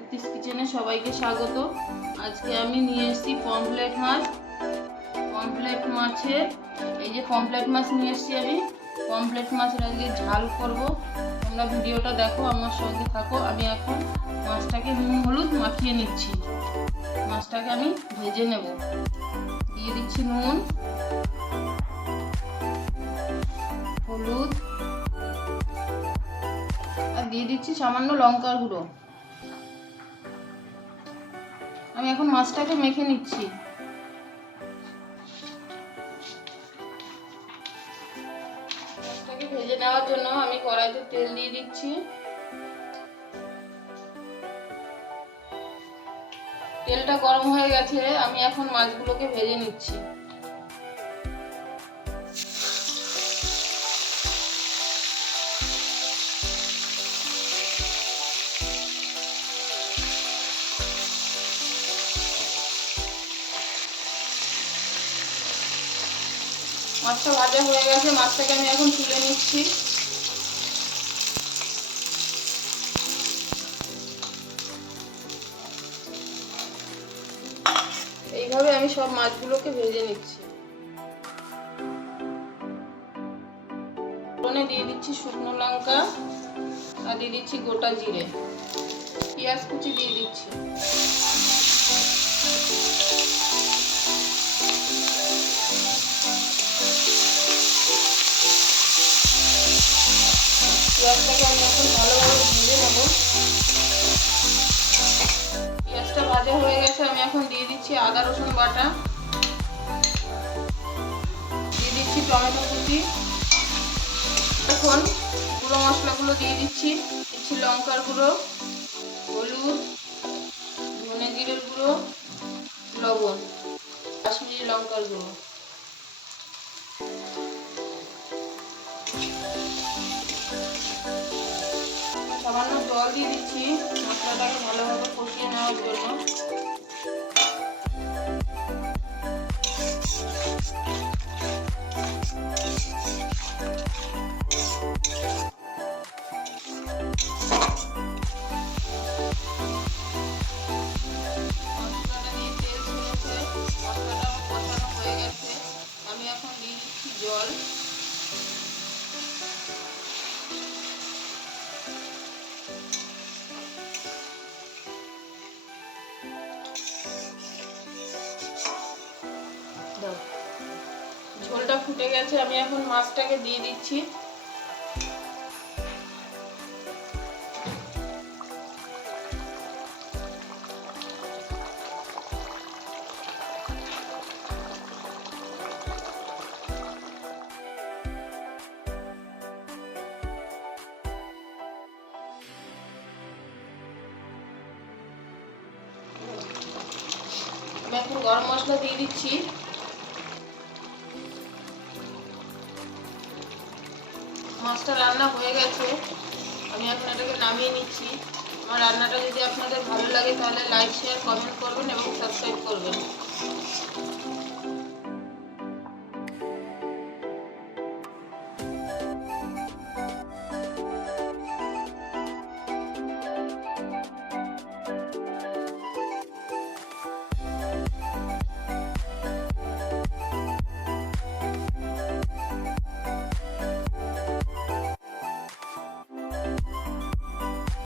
মুক্তিস কিচেনে সবাইকে স্বাগত। আজকে আমি নিয়ে এসেছি পমফ্রেট মাছ। পমফ্রেট মাছের এই যে পমফ্রেট মাছ নিয়ে এসেছি আমি। পমফ্রেট মাছের আজকে ঝাল করব। তোমরা ভিডিওটা দেখো, আমার সঙ্গে থাকো। আমি এখন মাছটাকে নুন হলুদ মাখিয়ে নিচ্ছি। মাছটাকে আমি ভেজে নেব। দিয়ে দিচ্ছি নুন, হলুদ আর দিয়ে দিচ্ছি সামান্য লঙ্কার গুঁড়ো। আমি এখন মাছটাকে মেখে নিচ্ছি। মাছটাকে ভেজে নেওয়ার জন্য আমি কড়াইতে তেল দিয়ে দিচ্ছি। তেলটা গরম হয়ে গেছে, আমি এখন মাছগুলোকে ভেজে নিচ্ছি। মাছটা ভাজা হয়ে গেছে, মাছটাকে আমি এখন তুলে নিচ্ছি। এইভাবে আমি সব মাছগুলোকে ভেজে নিচ্ছি। ফোড়নে দিয়ে দিচ্ছি শুকনো লঙ্কা আর দিয়ে দিচ্ছি গোটা জিরে, পেঁয়াজ কুচি দিয়ে দিচ্ছি। পেঁয়াজটাকে আমি এখন ভালোভাবে ভেজে নেব। পেঁয়াজটা ভাজা হয়ে গেছে, আমি এখন দিয়ে দিচ্ছি আদা রসুন বাটা, দিয়ে দিচ্ছি টমেটো কুচি। এখন গুঁড়ো মশলাগুলো দিয়ে দিচ্ছি। দিচ্ছি লঙ্কার গুঁড়ো, হলুদ, ধনে জিরের গুঁড়ো, লবণ, কাশ্মীরি লঙ্কার গুঁড়ো। সামান্য জল দিয়ে দিচ্ছি মশলাটাকে ভালোভাবে কষিয়ে নেওয়ার জন্য। মশলাটা দিয়ে তেল ছেড়েছে, মশলাটা আমার কষানো হয়ে গেছে। আমি এখন দিয়ে দিচ্ছি জল। ঝোলটা ফুটে গেছে, আমি এখন মাছটাকে দিয়ে দিচ্ছি। আমি এখন গরম মশলা দিয়ে দিচ্ছি। মাছটা রান্না হয়ে গেছে, আমি এখন এটাকে নামিয়ে নিচ্ছি। আমার রান্নাটা যদি আপনাদের ভালো লাগে তাহলে লাইক, শেয়ার, কমেন্ট করবেন এবং সাবস্ক্রাইব করবেন।